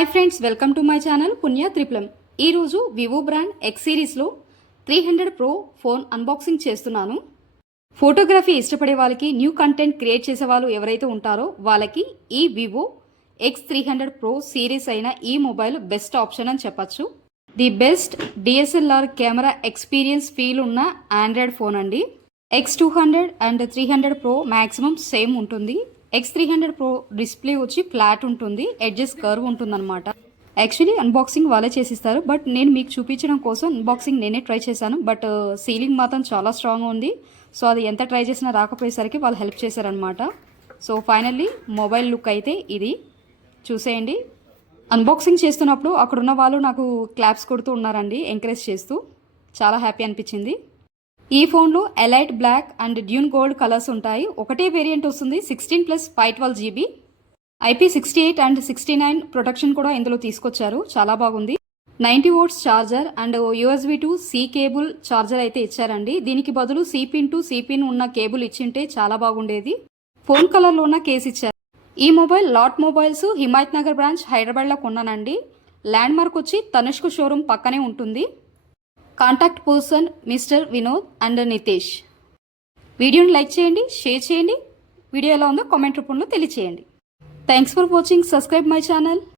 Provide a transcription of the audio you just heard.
Hi friends, welcome to my channel పుణ్య త్రిపులం. ఈరోజు Vivo brand X సిరీస్లో 300 ప్రో ఫోన్ అన్బాక్సింగ్ చేస్తున్నాను. ఫోటోగ్రఫీ ఇష్టపడే వాళ్ళకి, న్యూ కంటెంట్ క్రియేట్ చేసే వాళ్ళు ఎవరైతే ఉంటారో వాళ్ళకి ఈ వివో ఎక్స్ 300 ప్రో సిరీస్ అయిన ఈ మొబైల్ బెస్ట్ ఆప్షన్ అని చెప్పచ్చు. The best DSLR camera experience feel ఉన్న ఆండ్రాయిడ్ ఫోన్ అండి. X 200 and 300 pro maximum same ఉంటుంది. ఎక్స్ 300 ప్రో డిస్ప్లే వచ్చి ఫ్లాట్ ఉంటుంది, ఎడ్జెస్ కర్వ్ ఉంటుందన్నమాట. యాక్చువల్లీ అన్బాక్సింగ్ వాళ్ళే చేసిస్తారు, బట్ నేను మీకు చూపించడం కోసం అన్బాక్సింగ్ నేనే ట్రై చేశాను. బట్ సీలింగ్ మాత్రం చాలా స్ట్రాంగ్గా ఉంది. సో అది ఎంత ట్రై చేసినా రాకపోయేసరికి వాళ్ళు హెల్ప్ చేశారనమాట. సో ఫైనల్లీ మొబైల్ లుక్ అయితే ఇది చూసేయండి. అన్బాక్సింగ్ చేస్తున్నప్పుడు అక్కడున్న వాళ్ళు నాకు క్లాప్స్ కొడుతూ ఉన్నారండి, ఎంకరేజ్ చేస్తూ. చాలా హ్యాపీ అనిపించింది. ఈ ఫోన్లో Elite Black and Dune Gold colours ఉంటాయి. ఒకటే వేరియంట్ వస్తుంది, 16+ 512 GB. IP68 అండ్ 69 ప్రొటెక్షన్ కూడా ఇందులో తీసుకొచ్చారు, చాలా బాగుంది. 90 watts charger and USB to C cable charger అయితే ఇచ్చారండి. దీనికి బదులు C pin to C pin ఉన్న కేబుల్ ఇచ్చింటే చాలా బాగుండేది. ఫోన్ కలర్లో ఉన్న కేస్ ఇచ్చారు. ఈ mobile Lot Mobiles Himayat Nagar branch హైదరాబాద్లో కొన్నానండి. ల్యాండ్ మార్క్ వచ్చి తనుష్క్ షోరూమ్ పక్కనే ఉంటుంది. Contact person mister Vinod and Nitesh. వీడియోని లైక్ చేయండి, షేర్ చేయండి. వీడియో ఎలా ఉందో కామెంట్ రూపంలో తెలియచేయండి. Thanks for watching. Subscribe my channel.